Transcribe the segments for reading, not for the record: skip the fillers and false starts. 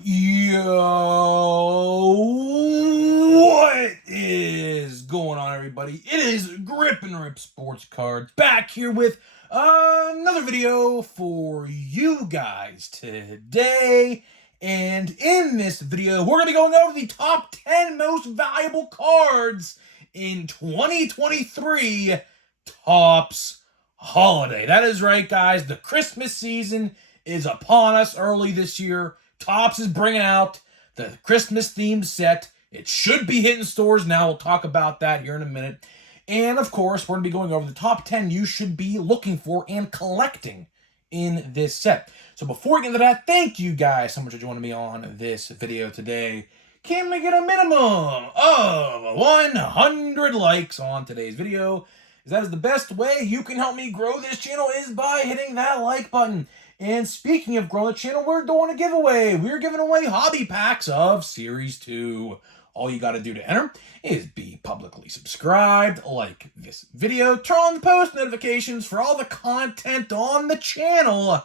Yo, what is going on, everybody? It is Grip and Rip Sports Cards back here with another video for you guys today. And in this video, we're going to be going over the top 10 most valuable cards in 2023 Topps Holiday. That is right, guys. The Christmas season is upon us early this year. Topps is bringing out the Christmas-themed set. It should be hitting stores now. We'll talk about that here in a minute. And, of course, we're going to be going over the top 10 you should be looking for and collecting in this set. So before we get into that, thank you guys so much for joining me on this video today. Can we get a minimum of 100 likes on today's video? That is the best way you can help me grow this channel is by hitting that like button. And speaking of growing the channel, we're doing a giveaway. We're giving away hobby packs of Series 2. All you got to do to enter is be publicly subscribed, like this video, turn on the post notifications for all the content on the channel.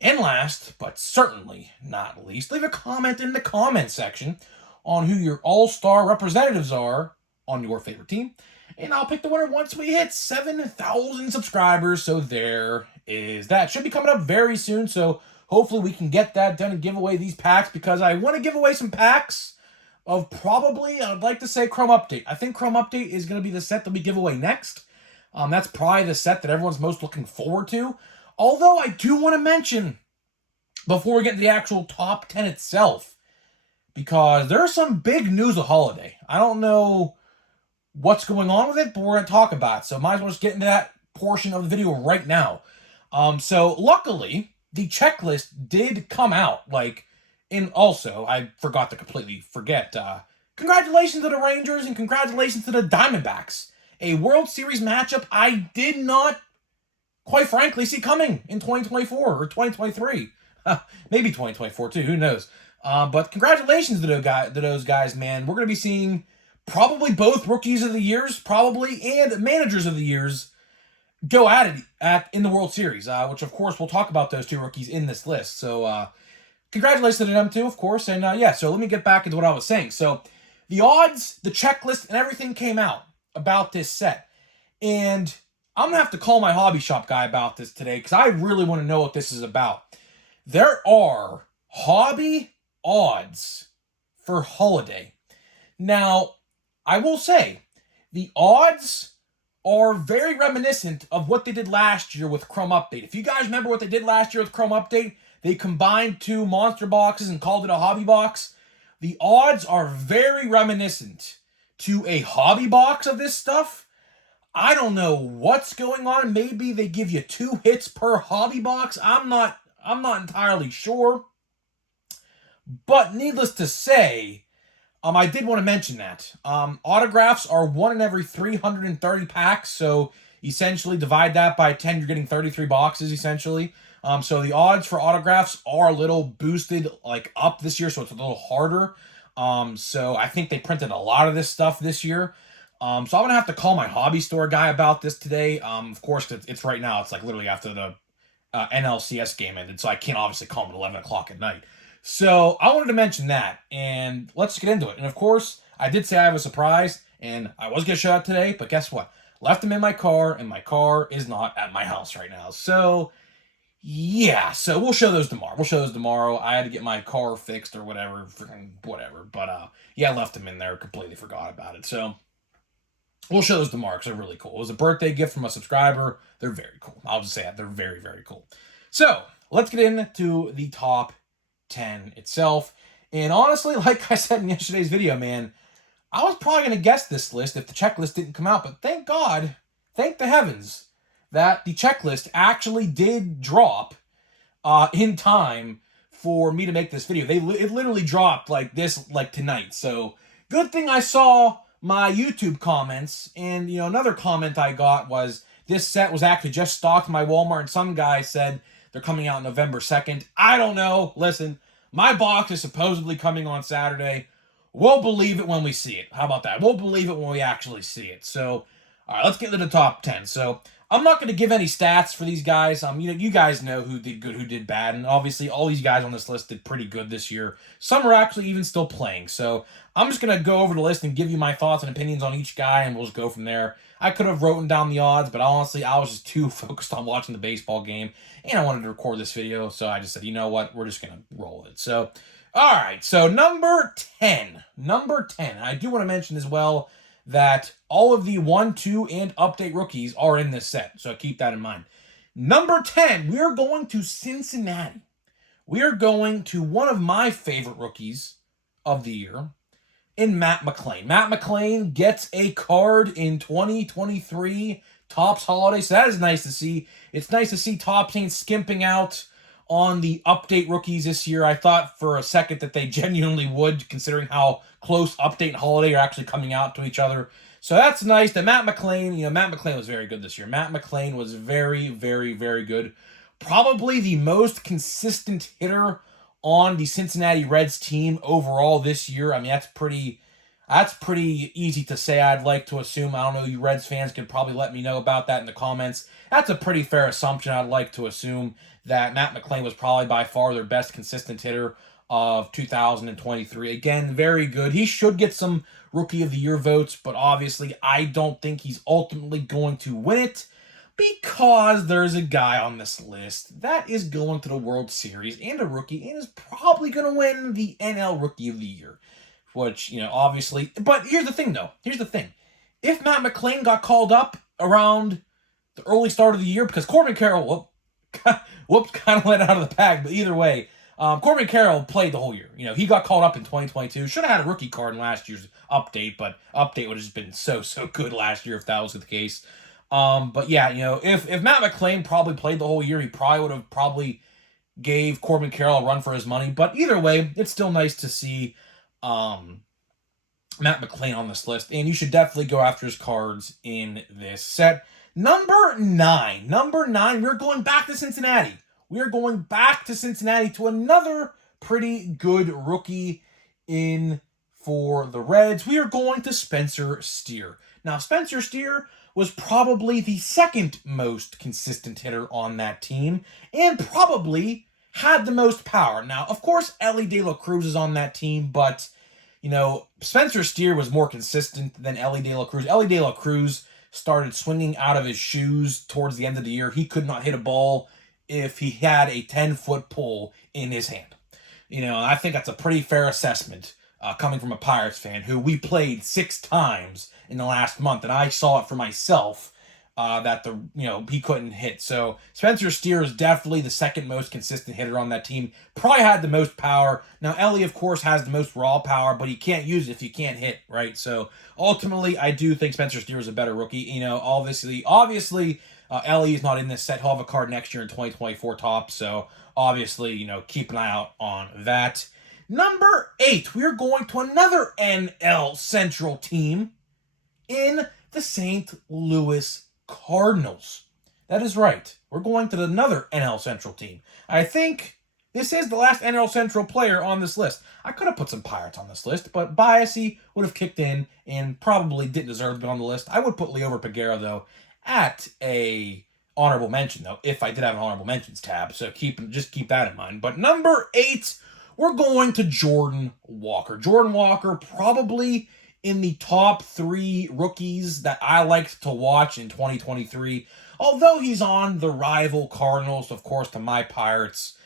And last, but certainly not least, leave a comment in the comment section on who your all-star representatives are on your favorite team. And I'll pick the winner once we hit 7,000 subscribers. So there is that. Should be coming up very soon. So hopefully we can get that done and give away these packs, because I want to give away some packs of probably, I'd like to say, Chrome Update. I think Chrome Update is going to be the set that we give away next. That's probably the set that everyone's most looking forward to. Although I do want to mention, before we get to the actual top 10 itself, because there's some big news of Holiday. I don't know what's going on with it, but we're going to talk about it. So might as well just get into that portion of the video right now. So luckily, the checklist did come out. And also, I forgot to completely forget, congratulations to the Rangers and congratulations to the Diamondbacks. A World Series matchup I did not, quite frankly, see coming in 2024 or 2023. Maybe 2024 too, who knows. But congratulations to those guys, man. We're going to be seeing probably both Rookies of the Years, probably, and Managers of the Years go at it in the World Series, which, of course, we'll talk about those two rookies in this list. So, congratulations to them, too, of course. And, yeah, so let me get back into what I was saying. So, the odds, the checklist, and everything came out about this set. And I'm going to have to call my hobby shop guy about this today, because I really want to know what this is about. There are hobby odds for Holiday. Now, I will say, the odds are very reminiscent of what they did last year with Chrome Update. If you guys remember what they did last year with Chrome Update, they combined two monster boxes and called it a hobby box. The odds are very reminiscent to a hobby box of this stuff. I don't know what's going on. Maybe they give you 2 hits per hobby box. I'm not entirely sure. But needless to say, I did want to mention that. Autographs are 1 in every 330 packs, so essentially divide that by 10, you're getting 33 boxes, essentially. So the odds for autographs are a little boosted, up this year, so it's a little harder. So I think they printed a lot of this stuff this year. So I'm going to have to call my hobby store guy about this today. Of course, it's right now. It's literally after the NLCS game ended, so I can't obviously call him at 11 o'clock at night. So I wanted to mention that, and let's get into it. And of course, I did say I have a surprise, and I was going to show it today, but guess what? Left them in my car, and my car is not at my house right now. So, yeah, so we'll show those tomorrow. I had to get my car fixed or whatever. But, yeah, I left them in there, completely forgot about it. So, we'll show those tomorrow because they're really cool. It was a birthday gift from a subscriber. They're very cool. I'll just say that. They're very, very cool. So, let's get into the top 10 itself. And honestly, like I said in yesterday's video, man, I was probably going to guess this list if the checklist didn't come out. But thank God, thank the heavens, that the checklist actually did drop in time for me to make this video. It literally dropped tonight. So good thing I saw my YouTube comments. And, another comment I got was this set was actually just stocked in my Walmart. And some guy said they're coming out November 2nd. I don't know. Listen, my box is supposedly coming on Saturday. We'll believe it when we see it. How about that? We'll believe it when we actually see it. So, all right, let's get to the top 10. So, I'm not going to give any stats for these guys. You guys know who did good, who did bad, and obviously all these guys on this list did pretty good this year. Some are actually even still playing. So I'm just going to go over the list and give you my thoughts and opinions on each guy, and we'll just go from there. I could have written down the odds, but honestly, I was just too focused on watching the baseball game, and I wanted to record this video, so I just said, you know what, we're just going to roll it. So, all right, so number 10. Number 10. I do want to mention as well that all of the 1, 2, and update rookies are in this set, so keep that in mind. Number 10, we are going to Cincinnati. We are going to one of my favorite rookies of the year, in Matt McLain. Matt McLain gets a card in 2023 Topps Holiday, so that is nice to see. It's nice to see Topps ain't skimping out on the update rookies this year. I thought for a second that they genuinely would, considering how close update and holiday are actually coming out to each other. So that's nice. That Matt McLain, Matt McLain was very good this year. Matt McLain was very, very, very good. Probably the most consistent hitter on the Cincinnati Reds team overall this year. I mean, that's pretty easy to say, I'd like to assume. I don't know, you Reds fans can probably let me know about that in the comments. That's a pretty fair assumption. I'd like to assume that Matt McLain was probably by far their best consistent hitter of 2023. Again, very good. He should get some Rookie of the Year votes, but obviously I don't think he's ultimately going to win it because there's a guy on this list that is going to the World Series and a rookie and is probably going to win the NL Rookie of the Year. Which, obviously... But here's the thing, though. Here's the thing. If Matt McLain got called up around the early start of the year, because Corbin Carroll, kind of let out of the bag, but either way, Corbin Carroll played the whole year. He got called up in 2022. Should have had a rookie card in last year's update, but update would have just been so good last year if that was the case. But yeah, if Matt McLain probably played the whole year, he probably would have gave Corbin Carroll a run for his money. But either way, it's still nice to see Matt McLain on this list, and you should definitely go after his cards in this set. Number 9, we're going back to Cincinnati. We are going back to Cincinnati to another pretty good rookie in for the Reds. We are going to Spencer Steer. Now, Spencer Steer was probably the second most consistent hitter on that team, and probably had the most power. Now, of course, Elly De La Cruz is on that team, but, Spencer Steer was more consistent than Elly De La Cruz. Elly De La Cruz started swinging out of his shoes towards the end of the year. He could not hit a ball if he had a 10-foot pole in his hand. I think that's a pretty fair assessment coming from a Pirates fan who we played 6 times in the last month, and I saw it for myself. That he couldn't hit. So Spencer Steer is definitely the second most consistent hitter on that team. Probably had the most power. Now Elly, of course, has the most raw power, but he can't use it if you can't hit, right? So ultimately, I do think Spencer Steer is a better rookie. Obviously, Elly is not in this set. He'll have a card next year in 2024 Topps. So obviously, keep an eye out on that. Number 8, we're going to another NL Central team in the St. Louis Cardinals. That is right. We're going to another NL Central team. I think this is the last NL Central player on this list. I could have put some Pirates on this list, but biasy would have kicked in and probably didn't deserve to be on the list. I would put Liover Peguero, though, at a honorable mention, though, if I did have an honorable mentions tab. So just keep that in mind. But number 8, we're going to Jordan Walker. Jordan Walker probably in the top 3 rookies that I liked to watch in 2023. Although he's on the rival Cardinals, of course, to my Pirates.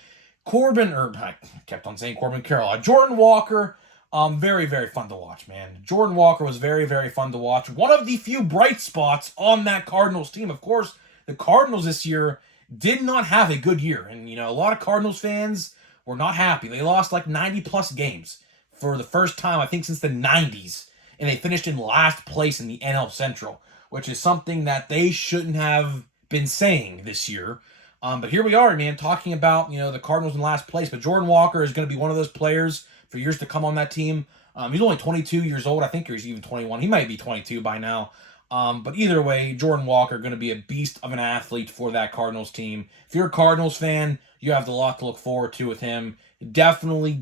I kept on saying Corbin Carroll. Jordan Walker, very, very fun to watch, man. Jordan Walker was very, very fun to watch. One of the few bright spots on that Cardinals team. Of course, the Cardinals this year did not have a good year. And, a lot of Cardinals fans were not happy. They lost like 90-plus games for the first time, I think, since the 90s. And they finished in last place in the NL Central, which is something that they shouldn't have been saying this year. But here we are, man, talking about, the Cardinals in last place. But Jordan Walker is going to be one of those players for years to come on that team. He's only 22 years old. I think he's even 21. He might be 22 by now. But either way, Jordan Walker going to be a beast of an athlete for that Cardinals team. If you're a Cardinals fan, you have a lot to look forward to with him. Definitely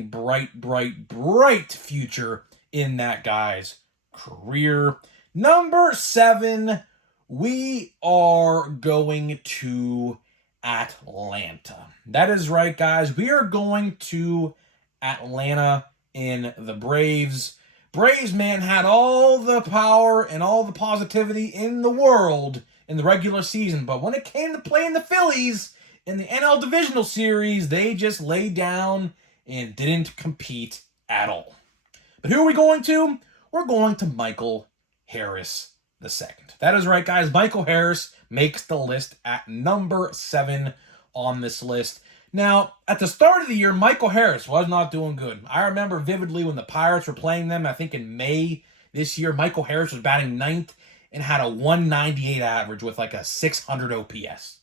bright future in that guy's career. Number 7, we are going to Atlanta. That is right, guys. We are going to Atlanta in the Braves. Braves, man, had all the power and all the positivity in the world in the regular season, but when it came to playing the Phillies in the NL Divisional Series, they just laid down and didn't compete at all. But who are we going to? We're going to Michael Harris II. That is right, guys. Michael Harris makes the list at number 7 on this list. Now, at the start of the year, Michael Harris was not doing good. I remember vividly when the Pirates were playing them, I think in May this year, Michael Harris was batting 9th and had a 198 average with like a 600 OPS.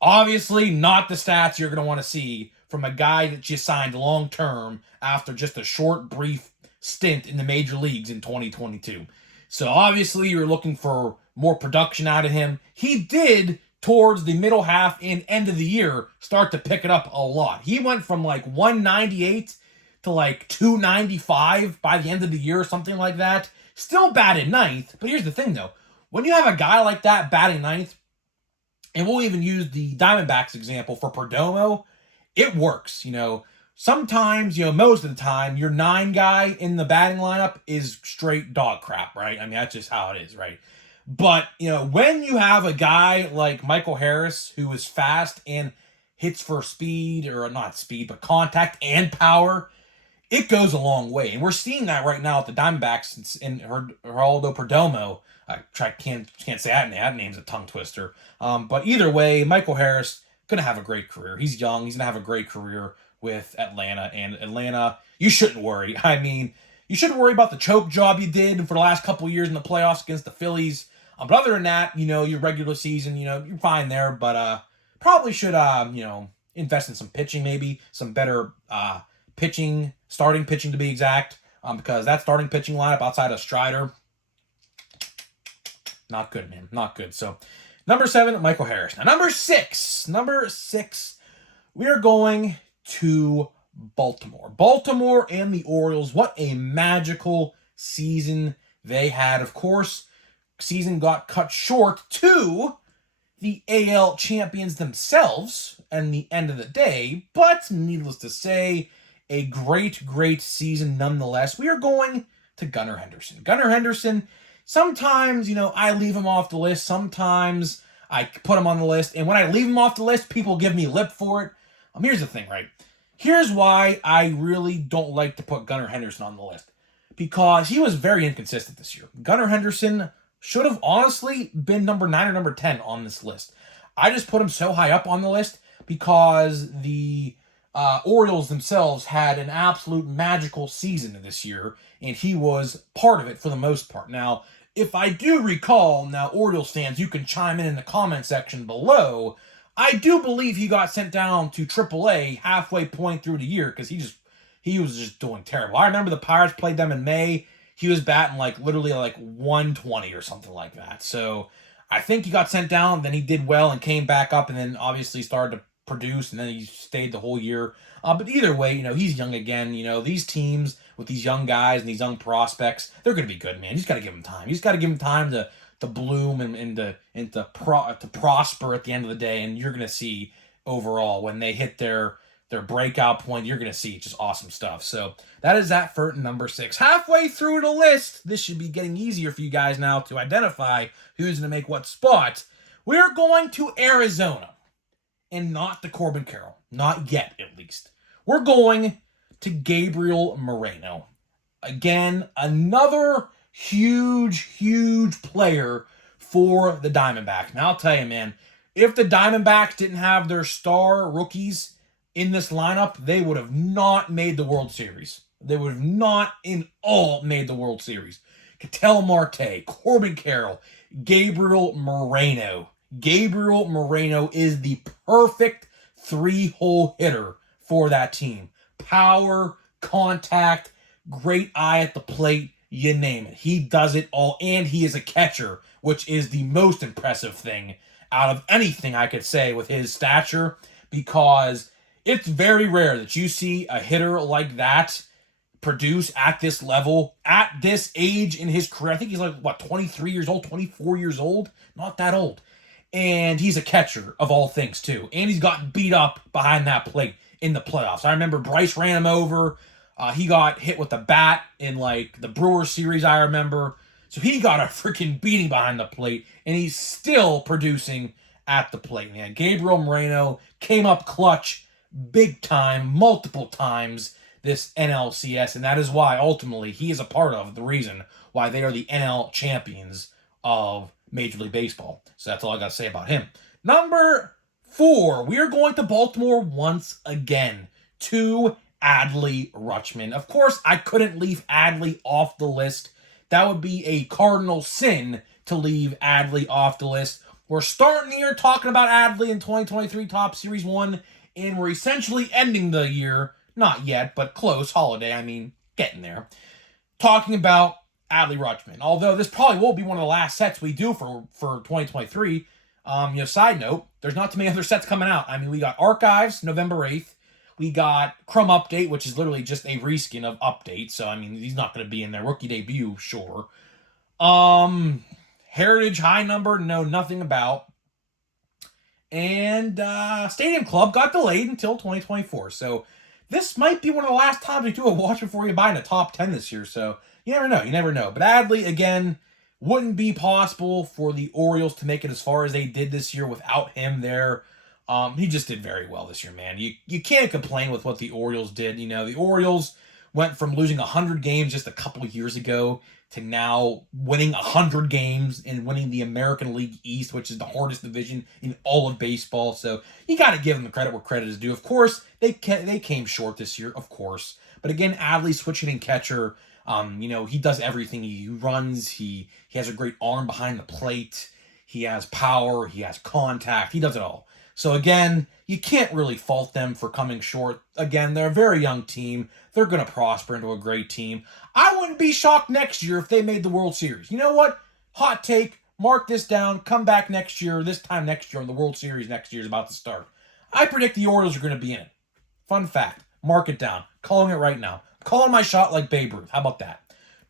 Obviously, not the stats you're going to want to see from a guy that you signed long-term after just a short, brief stint in the major leagues in 2022. So obviously, you're looking for more production out of him. He did, towards the middle half and end of the year, start to pick it up a lot. He went from like 198 to like 295 by the end of the year, something like that. Still batted 9th, but here's the thing though. When you have a guy like that batting 9th, and we'll even use the Diamondbacks example for Perdomo, it works. Sometimes, most of the time, your 9 guy in the batting lineup is straight dog crap, right? I mean, that's just how it is, right? But, when you have a guy like Michael Harris who is fast and hits for speed, or not speed, but contact and power, it goes a long way. And we're seeing that right now at the Diamondbacks in Geraldo Perdomo. I can't say that name's a tongue twister. But either way, Michael Harris going to have a great career. He's young. He's going to have a great career with Atlanta. And Atlanta, you shouldn't worry. I mean, you shouldn't worry about the choke job you did for the last couple of years in the playoffs against the Phillies. But other than that, your regular season, you're fine there. But probably should, invest in some pitching, maybe some better pitching, starting pitching to be exact. Because that starting pitching lineup outside of Strider, not good, man. Not good. So, number 7, Michael Harris. Now, number six, we are going to Baltimore. Baltimore and the Orioles. What a magical season they had. Of course, season got cut short to the AL champions themselves and the end of the day. But, needless to say, a great, great season nonetheless. We are going to Gunnar Henderson. Gunnar Henderson, sometimes, I leave him off the list. Sometimes I put him on the list. And when I leave him off the list, people give me lip for it. Here's the thing, right? Here's why I really don't like to put Gunnar Henderson on the list. Because he was very inconsistent this year. Gunnar Henderson should have honestly been number 9 or number 10 on this list. I just put him so high up on the list because the Orioles themselves had an absolute magical season this year, and he was part of it for the most part. Now, if I do recall, now Orioles fans, you can chime in the comment section below. I do believe he got sent down to AAA halfway point through the year because he was just doing terrible. I remember the Pirates played them in May. He was batting literally 120 or something like that. So I think he got sent down, then he did well and came back up, and then obviously started to produce, and then he stayed the whole year. But either way, he's young again. These teams with these young guys and these young prospects, they're going to be good, man. You just got to give them time. You just got to give them time to bloom and to prosper at the end of the day, and you're going to see overall when they hit their breakout point, you're going to see just awesome stuff. So that is that for number 6. Halfway through the list, this should be getting easier for you guys now to identify who's going to make what spot. We're going to Arizona, and not to Corbin Carroll. Not yet, at least. We're going to Gabriel Moreno. Again, another huge, huge player for the Diamondbacks. Now, I'll tell you, man, if the Diamondbacks didn't have their star rookies in this lineup, they would have not made the World Series. They would have not in all made the World Series. Ketel Marte, Corbin Carroll, Gabriel Moreno. Gabriel Moreno is the perfect 3-hole hitter for that team. Power, contact, great eye at the plate, you name it. He does it all, and he is a catcher, which is the most impressive thing out of anything I could say with his stature, because it's very rare that you see a hitter like that produce at this level, at this age in his career. I think he's like, what, 23 years old, 24 years old? Not that old. And he's a catcher of all things, too. And he's gotten beat up behind that plate in the playoffs. I remember Bryce ran him over. He got hit with a bat in, like, the Brewers series, I remember. So he got a freaking beating behind the plate, and he's still producing at the plate, man. Gabriel Moreno came up clutch big time, multiple times this NLCS, and that is why, ultimately, he is a part of the reason why they are the NL champions of Major League Baseball. So that's all I got to say about him. Number 4, we are going to Baltimore once again, to Adley Rutschman. Of course, I couldn't leave Adley off the list. That would be a cardinal sin to leave Adley off the list. We're starting the year talking about Adley in 2023 Top Series 1, and we're essentially ending the year, not yet, but close, holiday, I mean, getting there, talking about Adley Rutschman. Although this probably will be one of the last sets we do for 2023. Side note, there's not too many other sets coming out. I mean, we got Archives, November 8th. We got Crumb Update, which is literally just a reskin of Update. So, I mean, he's not going to be in their rookie debut, sure. Heritage High Number, know nothing about. And Stadium Club got delayed until 2024. So, this might be one of the last times we do a watch before you buy in a top 10 this year. So, you never know. But Adley, again, wouldn't be possible for the Orioles to make it as far as they did this year without him there. He just did very well this year, man. You can't complain with what the Orioles did. The Orioles went from losing 100 games just a couple of years ago to now winning 100 games and winning the American League East, which is the hardest division in all of baseball. So you got to give them the credit where credit is due. Of course, they came short this year, of course. But again, Adley switching in catcher. He does everything. He runs. He has a great arm behind the plate. He has power. He has contact. He does it all. So again, you can't really fault them for coming short. Again, they're a very young team. They're going to prosper into a great team. I wouldn't be shocked next year if they made the World Series. You know what? Hot take. Mark this down. Come back next year. This time next year, when the World Series next year is about to start. I predict the Orioles are going to be in it. Fun fact. Mark it down. Calling it right now. Calling my shot like Babe Ruth. How about that?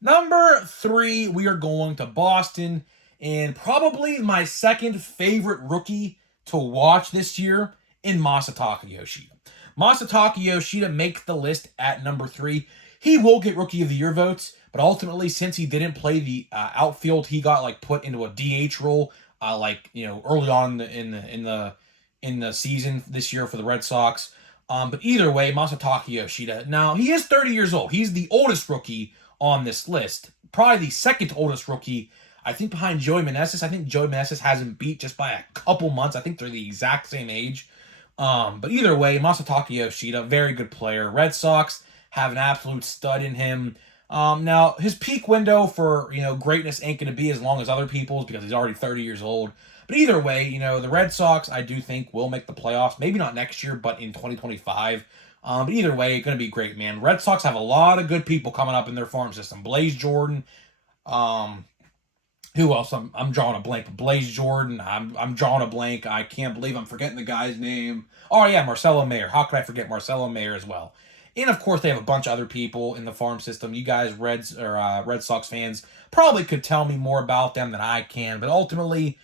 Number 3, we are going to Boston. And probably my second favorite rookie to watch this year in Masataka Yoshida. Masataka Yoshida makes the list at number 3. He will get Rookie of the Year votes, but ultimately, since he didn't play the outfield, he got put into a DH role, early on in the season this year for the Red Sox. But either way, Masataka Yoshida. Now, he is 30 years old. He's the oldest rookie on this list. Probably the second oldest rookie, I think, behind Joey Meneses. I think Joey Meneses has him beat just by a couple months. I think they're the exact same age. But either way, Masataka Yoshida, very good player. Red Sox have an absolute stud in him. Now, his peak window for, greatness ain't going to be as long as other people's because he's already 30 years old. But either way, the Red Sox, I do think, will make the playoffs. Maybe not next year, but in 2025. But either way, it's going to be great, man. Red Sox have a lot of good people coming up in their farm system. Blaze Jordan. Who else? I'm drawing a blank. Blaze Jordan. I'm drawing a blank. I can't believe I'm forgetting the guy's name. Oh, yeah, Marcelo Mayer. How could I forget Marcelo Mayer as well? And, of course, they have a bunch of other people in the farm system. You guys, Red Sox fans, probably could tell me more about them than I can. But ultimately,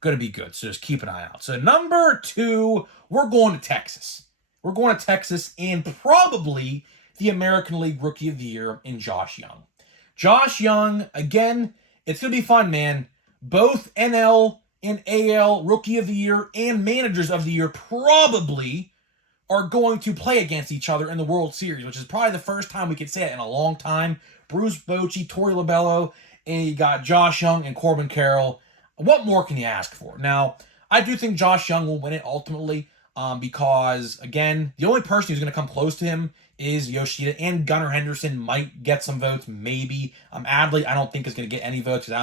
going to be good. So just keep an eye out. So number 2, we're going to Texas. We're going to Texas and probably the American League Rookie of the Year in Josh Young. Josh Young, again, it's going to be fun, man. Both NL and AL Rookie of the Year and Managers of the Year probably are going to play against each other in the World Series, which is probably the first time we could say it in a long time. Bruce Bochy, Torey Lobello, and you got Josh Young and Corbin Carroll. What more can you ask for? Now, I do think Josh Young will win it ultimately because, again, the only person who's going to come close to him is Yoshida, and Gunnar Henderson might get some votes, maybe. Adley, I don't think is going to get any votes because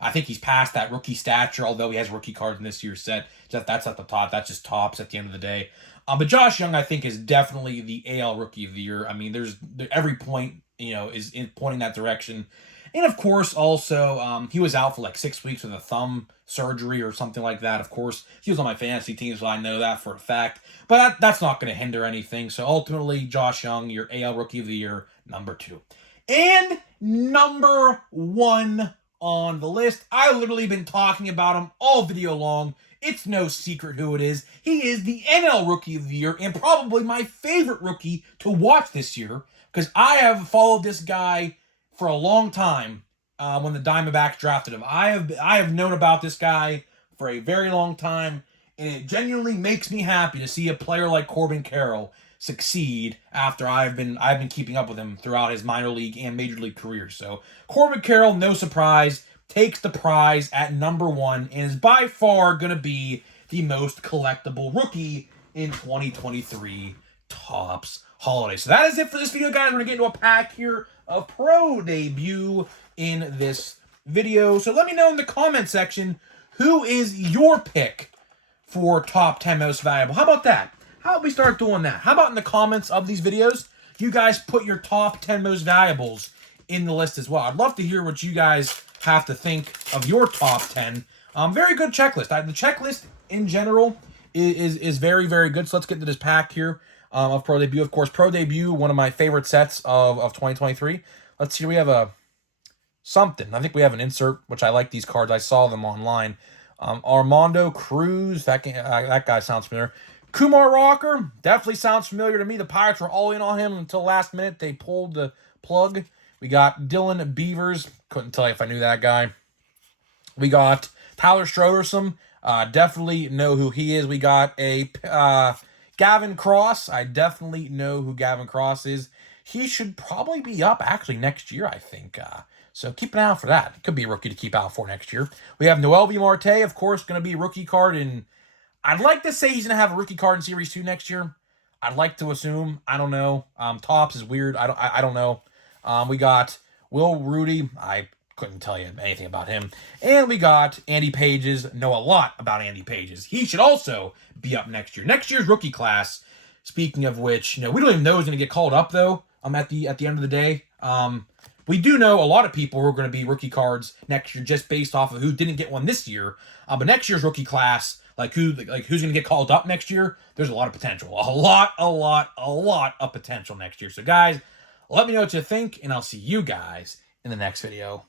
I think he's past that rookie stature, although he has rookie cards in this year's set. That's at the top. That's just tops at the end of the day. But Josh Young, I think, is definitely the AL Rookie of the Year. I mean, there's every point, is in pointing that direction. And of course, also, he was out for like 6 weeks with a thumb surgery or something like that. Of course, he was on my fantasy team, so I know that for a fact. But that's not going to hinder anything. So ultimately, Josh Young, your AL Rookie of the Year, number 2. And number 1 on the list. I've literally been talking about him all video long. It's no secret who it is. He is the NL Rookie of the Year and probably my favorite rookie to watch this year because I have followed this guy for a long time when the Diamondbacks drafted him. I have known about this guy for a very long time, and it genuinely makes me happy to see a player like Corbin Carroll succeed after I've been keeping up with him throughout his minor league and major league career. So Corbin Carroll, no surprise, takes the prize at number 1 and is by far going to be the most collectible rookie in 2023 Topps Holiday. So that is it for this video, guys. We're going to get into a pack here of Pro Debut in this video. So let me know in the comment section, who is your pick for top 10 most valuable? How about that? How about we start doing that? How about in the comments of these videos, you guys put your top 10 most valuables in the list as well. I'd love to hear what you guys have to think of your top 10. Very good checklist. The checklist in general is very, very good. So let's get into this pack here of Pro Debut. Of course, Pro Debut, one of my favorite sets of 2023. Let's see, we have something. I think we have an insert, which I like these cards. I saw them online. Armando Cruz, that guy sounds familiar. Kumar Rocker, definitely sounds familiar to me. The Pirates were all in on him until last minute. They pulled the plug. We got Dylan Beavers. Couldn't tell you if I knew that guy. We got Tyler Stroderson. Definitely know who he is. We got a Gavin Cross. I definitely know who Gavin Cross is. He should probably be up actually next year, I think. So keep an eye out for that. Could be a rookie to keep out for next year. We have Noelvi Marte, of course, going to be a rookie card. And I'd like to say he's going to have a rookie card in Series 2 next year. I'd like to assume. I don't know. Topps is weird. I don't know. We got Will Rudy. I couldn't tell you anything about him. And we got Andy Pages. Know a lot about Andy Pages. He should also be up next year. Next year's rookie class, speaking of which, we don't even know who's going to get called up, though, at the end of the day. We do know a lot of people who are going to be rookie cards next year just based off of who didn't get one this year. But next year's rookie class, who's going to get called up next year, there's a lot of potential. A lot of potential next year. So, guys, let me know what you think, and I'll see you guys in the next video.